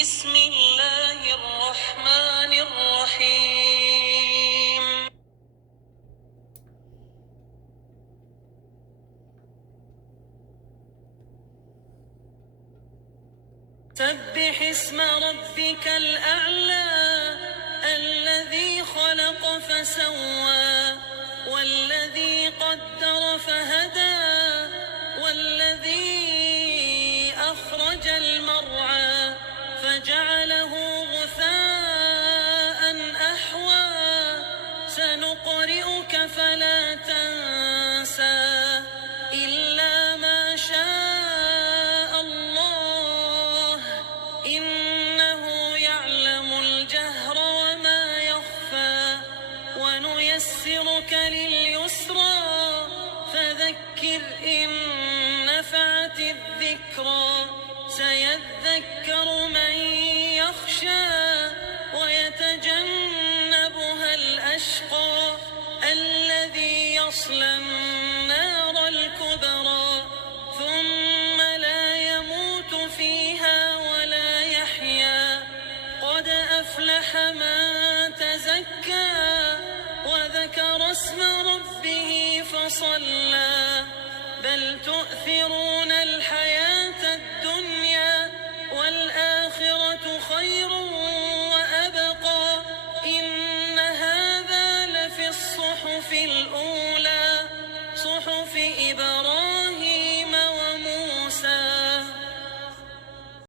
بسم الله الرحمن الرحيم. سبح اسم ربك الأعلى الذي خلق فسوى والذي قدر فهدى والذي أخرج المرعى فجعله غثاء أحوى سنقرئك فلا تنسى إلا ما شاء الله إنه يعلم الجهر وما يخفى ونيسرك لليسرى فذكر إن نفعت الذكرى سيذكر من يخشى ويتجنبها الأشقى الذي يصلى النار الكبرى ثم لا يموت فيها ولا يحيا قد أفلح من تزكى وذكر اسم ربه فصلى بل تؤثرون